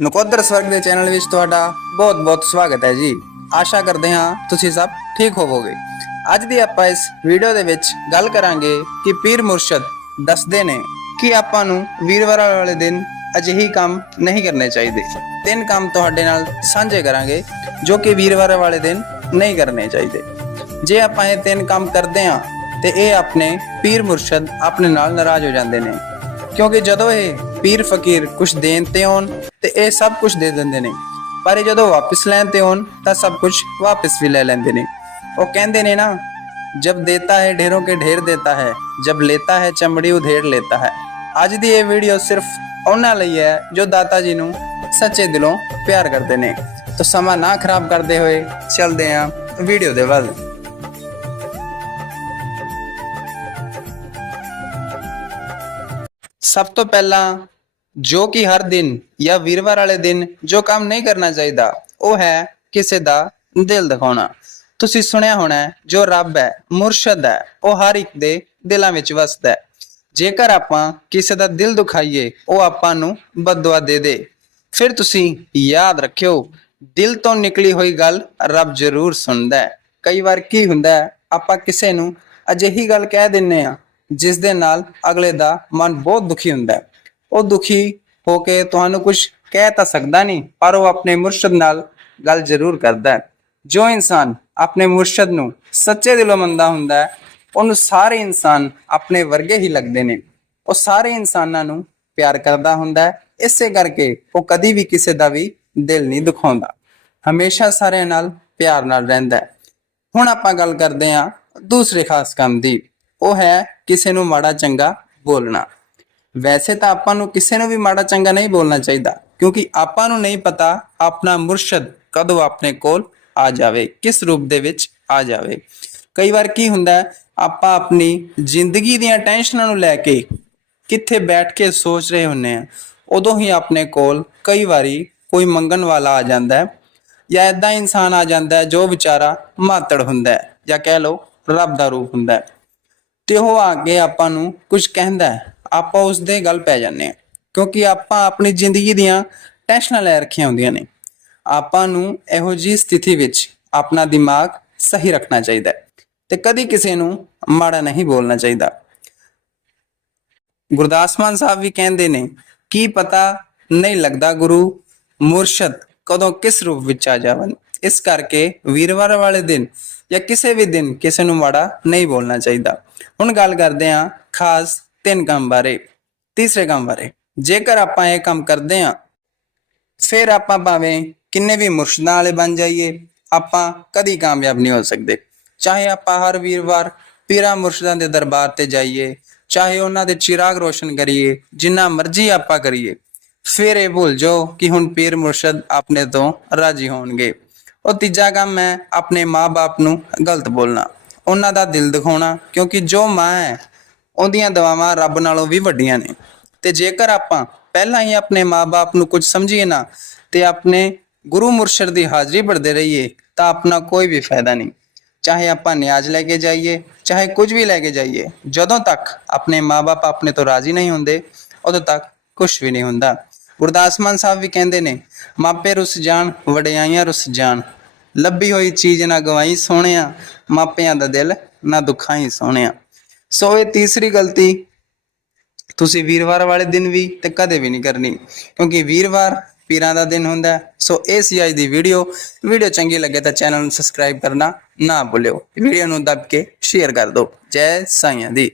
ਨਕੋਦਰ ਸਵਰਗ ਦੇ ਚੈਨਲ ਵਿੱਚ ਤੁਹਾਡਾ ਬਹੁਤ-ਬਹੁਤ ਸਵਾਗਤ ਹੈ ਜੀ। ਆਸ਼ਾ ਕਰਦੇ ਹਾਂ ਤੁਸੀਂ ਸਭ ਠੀਕ ਹੋਵੋਗੇ। ਅੱਜ ਦੀ ਆਪਾਂ ਇਸ ਵੀਡੀਓ ਦੇ ਵਿੱਚ ਗੱਲ ਕਰਾਂਗੇ ਕਿ ਪੀਰ ਮੁਰਸ਼ਦ ਦੱਸਦੇ ਨੇ ਕਿ ਆਪਾਂ ਨੂੰ ਵੀਰਵਾਰ ਵਾਲੇ ਦਿਨ ਅਜਿਹੀ ਕੰਮ ਨਹੀਂ ਕਰਨੇ ਚਾਹੀਦੇ। ਤਿੰਨ ਕੰਮ ਤੁਹਾਡੇ ਨਾਲ ਸਾਂਝੇ ਕਰਾਂਗੇ, ਜੋ ਕਿ ਵੀਰਵਾਰ ਵਾਲੇ ਦਿਨ ਨਹੀਂ ਕਰਨੇ ਚਾਹੀਦੇ। ਜੇ ਆਪਾਂ ਇਹ ਤਿੰਨ ਕੰਮ ਕਰਦੇ ਹਾਂ, ਤੇ ਇਹ ਆਪਣੇ ਪੀਰ ਮੁਰਸ਼ਦ ਆਪਣੇ ਨਾਲ ਨਾਰਾਜ਼ ਹੋ ਜਾਂਦੇ ਨੇ। ਕਿਉਂਕਿ ਜਦੋਂ ਇਹ ਪੀਰ ਫਕੀਰ ਕੁਝ ਦੇਣ ਤੇ ਹੋਣ ਤੇ ਇਹ ਸਭ ਕੁਝ ਦੇ ਦਿੰਦੇ ਨੇ। ਪਰ ਇਹ ਜਦੋਂ ਵਾਪਸ ਲੈਣ ਤੇ ਹੋਣ ਤਾਂ ਸਭ ਕੁਝ ਵਾਪਸ ਵੀ ਲੈ ਲੈਂਦੇ ਨੇ। ਉਹ ਕਹਿੰਦੇ ਨੇ ਨਾ, ਜਬ ਦੇਤਾ ਹੈ ਢੇਰੋਂ ਕੇ ਢੇਰ ਦੇਤਾ ਹੈ, ਜਬ ਲੇਤਾ ਹੈ ਚਮੜੀ ਉਧੇੜ ਲੇਤਾ ਹੈ। ਅੱਜ ਦੀ ਇਹ ਵੀਡੀਓ ਸਿਰਫ ਉਹਨਾਂ ਲਈ ਹੈ ਜੋ ਦਾਤਾ ਜੀ ਨੂੰ ਸੱਚੇ ਦਿਲੋਂ ਪਿਆਰ ਕਰਦੇ ਨੇ। ਤਾਂ ਸਮਾਂ ਨਾ ਖਰਾਬ ਕਰਦੇ ਹੋਏ ਚੱਲਦੇ ਹਾਂ ਵੀਡੀਓ ਦੇ ਵੱਲ। ਸਭ ਤੋਂ ਪਹਿਲਾਂ ਜੋ ਕਿ ਹਰ ਦਿਨ ਜਾਂ ਵੀਰਵਾਰ ਵਾਲੇ ਦਿਨ ਜੋ ਕੰਮ ਨਹੀਂ ਕਰਨਾ ਚਾਹੀਦਾ, ਉਹ ਹੈ ਕਿਸੇ ਦਾ ਦਿਲ ਦਿਖਾਉਣਾ। ਤੁਸੀਂ ਸੁਣਿਆ ਹੋਣਾ ਜੋ ਰੱਬ ਹੈ, ਮੁਰਸ਼ਦ ਹੈ, ਉਹ ਹਰ ਇੱਕ ਦੇ ਦਿਲਾਂ ਵਿੱਚ ਵਸਦਾ ਹੈ। ਜੇਕਰ ਆਪਾਂ ਕਿਸੇ ਦਾ ਦਿਲ ਦੁਖਾਈਏ, ਉਹ ਆਪਾਂ ਨੂੰ ਬਦਦੁਆ ਦੇ ਦੇ। ਫਿਰ ਤੁਸੀਂ ਯਾਦ ਰੱਖਿਓ, ਦਿਲ ਤੋਂ ਨਿਕਲੀ ਹੋਈ ਗੱਲ ਰੱਬ ਜ਼ਰੂਰ ਸੁਣਦਾ ਹੈ। ਕਈ ਵਾਰ ਕੀ ਹੁੰਦਾ ਹੈ, ਆਪਾਂ ਕਿਸੇ ਨੂੰ ਅਜਿਹੀ ਗੱਲ ਕਹਿ ਦਿੰਨੇ ਆ ਜਿਸ ਦੇ ਨਾਲ ਅਗਲੇ ਦਾ ਮਨ ਬਹੁਤ ਦੁਖੀ ਹੁੰਦਾ ਹੈ। ਉਹ ਦੁਖੀ ਹੋ ਕੇ ਤੁਹਾਨੂੰ ਕੁਝ ਕਹਿ ਤਾਂ ਸਕਦਾ ਨਹੀਂ, ਪਰ ਉਹ ਆਪਣੇ ਮੁਰਸ਼ਦ ਨਾਲ ਗੱਲ ਜ਼ਰੂਰ ਕਰਦਾ ਹੈ। ਜੋ ਇਨਸਾਨ ਆਪਣੇ ਮੁਰਸ਼ਦ ਨੂੰ ਸੱਚੇ ਦਿਲੋਂ ਮੰਨਦਾ ਹੁੰਦਾ ਹੈ, ਉਹਨੂੰ ਸਾਰੇ ਇਨਸਾਨ ਆਪਣੇ ਵਰਗੇ ਹੀ ਲੱਗਦੇ ਨੇ। ਉਹ ਸਾਰੇ ਇਨਸਾਨਾਂ ਨੂੰ ਪਿਆਰ ਕਰਦਾ ਹੁੰਦਾ ਹੈ, ਇਸੇ ਕਰਕੇ ਉਹ ਕਦੀ ਵੀ ਕਿਸੇ ਦਾ ਵੀ ਦਿਲ ਨਹੀਂ ਦੁਖਾਉਂਦਾ। ਹਮੇਸ਼ਾ ਸਾਰਿਆਂ ਨਾਲ ਪਿਆਰ ਨਾਲ ਰਹਿੰਦਾ ਹੈ। ਹੁਣ ਆਪਾਂ ਗੱਲ ਕਰਦੇ ਹਾਂ ਦੂਸਰੇ ਖਾਸ ਕੰਮ ਦੀ। ਉਹ ਹੈ ਕਿਸੇ ਨੂੰ ਮਾੜਾ ਚੰਗਾ ਬੋਲਣਾ। ਵੈਸੇ ਤਾਂ ਆਪਾਂ ਨੂੰ ਕਿਸੇ ਨੂੰ ਵੀ ਮਾੜਾ ਚੰਗਾ ਨਹੀਂ ਬੋਲਣਾ ਚਾਹੀਦਾ, ਕਿਉਂਕਿ ਆਪਾਂ ਨੂੰ ਨਹੀਂ ਪਤਾ ਆਪਣਾ ਮੁਰਸ਼ਦ ਕਦੋਂ ਆਪਣੇ ਕੋਲ ਆ ਜਾਵੇ, ਕਿਸ ਰੂਪ ਦੇ ਵਿੱਚ ਆ ਜਾਵੇ। ਕਈ ਵਾਰ ਕੀ ਹੁੰਦਾ, ਆਪਾਂ ਆਪਣੀ ਜ਼ਿੰਦਗੀ ਦੀਆਂ ਟੈਨਸ਼ਨਾਂ ਨੂੰ ਲੈ ਕੇ ਕਿੱਥੇ ਬੈਠ ਕੇ ਸੋਚ ਰਹੇ ਹੁੰਨੇ ਆ ਉਦੋਂ ਹੀ ਆਪਣੇ ਕੋਲ ਕਈ ਵਾਰੀ ਕੋਈ ਮੰਗਣ ਵਾਲਾ ਆ ਜਾਂਦਾ ਹੈ ਜਾਂ ਐਦਾਂ ਇਨਸਾਨ ਆ ਜਾਂਦਾ ਹੈ ਜੋ ਵਿਚਾਰਾ ਮਾਤੜ ਹੁੰਦਾ ਹੈ ਜਾਂ ਕਹਿ ਲਓ ਰੱਬ ਦਾ ਰੂਪ ਹੁੰਦਾ ਹੈ। ਤੇ ਉਹ ਆ ਕੇ ਆਪਾਂ ਨੂੰ ਕੁਝ ਕਹਿੰਦਾ ਆਪਾਂ ਉਸ ਦੇ ਗੱਲ ਪੈ ਜਾਂਦੇ ਹਾਂ। ਕਿਉਂਕਿ ਆਪਾਂ ਆਪਣੀ ਜ਼ਿੰਦਗੀ ਦੀਆਂ ਟੈਨਸ਼ਨਾਂ ਲੈ ਰੱਖੀਆਂ ਹੁੰਦੀਆਂ ਨੇ। ਆਪਾਂ ਨੂੰ ਇਹੋ ਜੀ ਸਥਿਤੀ ਵਿੱਚ ਆਪਣਾ ਦਿਮਾਗ ਸਹੀ ਰੱਖਣਾ ਚਾਹੀਦਾ ਹੈ ਤੇ ਕਦੀ ਕਿਸੇ ਨੂੰ ਮਾੜਾ ਨਹੀਂ ਬੋਲਣਾ ਚਾਹੀਦਾ। ਗੁਰਦਾਸ ਮਾਨ ਸਾਹਿਬ ਵੀ ਕਹਿੰਦੇ ਨੇ, ਕੀ ਪਤਾ ਨਹੀਂ ਲੱਗਦਾ ਗੁਰੂ ਮੁਰਸ਼ਦ ਕਦੋਂ ਕਿਸ ਰੂਪ ਵਿੱਚ ਆ ਜਾਵਨ ਇਸ ਕਰਕੇ ਵੀਰਵਾਰ ਵਾਲੇ ਦਿਨ ਜਾਂ ਕਿਸੇ ਵੀ ਦਿਨ ਕਿਸੇ ਨੂੰ ਮਾੜਾ ਨਹੀਂ ਬੋਲਣਾ ਚਾਹੀਦਾ। ਹੁਣ ਗੱਲ ਕਰਦੇ ਹਾਂ ਖਾਸ ਤਿੰਨ ਕੰਮ ਬਾਰੇ, ਤੀਸਰੇ ਕੰਮ ਬਾਰੇ। ਜੇਕਰ ਆਪਾਂ ਇਹ ਕੰਮ ਕਰਦੇ ਹਾਂ, ਫਿਰ ਆਪਾਂ ਭਾਵੇਂ ਕਿੰਨੇ ਵੀ ਮੁਰਸ਼ਦਾਂ ਵਾਲੇ ਬਣ ਜਾਈਏ, ਆਪਾਂ ਕਦੀ ਕਾਮਯਾਬ ਨਹੀਂ ਹੋ ਸਕਦੇ। ਚਾਹੇ ਆਪਾਂ ਹਰ ਵੀਰਵਾਰ ਪੀਰਾਂ ਮੁਰਸ਼ਦਾਂ ਦੇ ਦਰਬਾਰ ਤੇ ਜਾਈਏ, ਚਾਹੇ ਉਹਨਾਂ ਦੇ ਚਿਰਾਗ ਰੋਸ਼ਨ ਕਰੀਏ, ਜਿੰਨਾ ਮਰਜ਼ੀ ਆਪਾਂ ਕਰੀਏ, ਫਿਰ ਇਹ ਭੁੱਲ ਜਾਓ ਕਿ ਹੁਣ ਪੀਰ ਮੁਰਸ਼ਦ ਆਪਣੇ ਤੋਂ ਰਾਜੀ ਹੋਣਗੇ। ਉਹ ਤੀਜਾ ਕੰਮ ਹੈ ਆਪਣੇ ਮਾਪੇ ਨੂੰ ਗਲਤ ਬੋਲਣਾ। ਉਹਨਾਂ ਦਾ ਦਿਲ ਦਿਖਾਉਣਾ, ਕਿਉਂਕਿ ਜੋ ਮਾਂ ਹੈ, ਉਹਦੀਆਂ ਦੁਆਵਾਂ ਰੱਬ ਨਾਲੋਂ ਵੀ ਵੱਡੀਆਂ ਨੇ। ਤੇ ਜੇਕਰ ਆਪਾਂ ਪਹਿਲਾਂ ਹੀ ਆਪਣੇ ਮਾਪੇ ਨੂੰ ਕੁਝ ਸਮਝੀਏ ਨਾ, ਤੇ ਆਪਣੇ ਗੁਰੂ ਮੁਰਸ਼ਦ ਦੀ ਹਾਜ਼ਰੀ ਭਰਦੇ ਰਹੀਏ, ਤਾਂ ਆਪਣਾ ਕੋਈ ਵੀ ਫਾਇਦਾ ਨਹੀਂ। ਚਾਹੇ ਆਪਾਂ ਨਿਆਜ਼ ਲੈ ਕੇ ਜਾਈਏ, ਚਾਹੇ ਕੁਝ ਵੀ ਲੈ ਕੇ ਜਾਈਏ, ਜਦੋਂ ਤੱਕ ਆਪਣੇ ਮਾਪੇ ਆਪਣੇ ਤੋਂ ਰਾਜ਼ੀ ਨਹੀਂ ਹੁੰਦੇ, ਉਦੋਂ ਤੱਕ ਕੁਝ ਵੀ ਨਹੀਂ ਹੁੰਦਾ। ਗੁਰਦਾਸ ਮਾਨ ਸਾਹਿਬ ਵੀ ਕਹਿੰਦੇ ਨੇ, ਮਾਪੇ ਰੁੱਸ ਜਾਣ, ਵਡਿਆਈਆਂ ਰੁੱਸ ਜਾਣ। ਲੱਭੀ ਹੋਈ ਚੀਜ਼ ਨਾ ਗਵਾਈ ਸੋਹਣਿਆ, ਮਾਪਿਆਂ ਦਾ ਦਿਲ ਨਾ ਦੁੱਖਾਂ ਹੀ ਸੋਹਣਿਆ। ਸੋ ਇਹ ਤੀਸਰੀ ਗਲਤੀ, ਤੁਸੀਂ ਵੀਰਵਾਰ ਵਾਲੇ ਦਿਨ ਵੀ ਤੇ ਕਦੇ ਵੀ ਨਹੀਂ ਕਰਨੀ, ਕਿਉਂਕਿ ਵੀਰਵਾਰ ਪੀਰਾਂ ਦਾ ਦਿਨ ਹੁੰਦਾ ਸੋ ਇਹ ਸੀ ਅੱਜ ਦੀ ਵੀਡੀਓ। ਵੀਡੀਓ ਚੰਗੀ ਲੱਗੇ ਤਾਂ ਚੈਨਲ ਨੂੰ ਸਬਸਕ੍ਰਾਈਬ ਕਰਨਾ ਨਾ ਭੁੱਲਿਓ। ਵੀਡੀਓ ਨੂੰ ਦੱਬ ਕੇ ਸ਼ੇਅਰ ਕਰ ਦਿਓ। ਜੈ ਸਾਈਆਂ ਦੀ।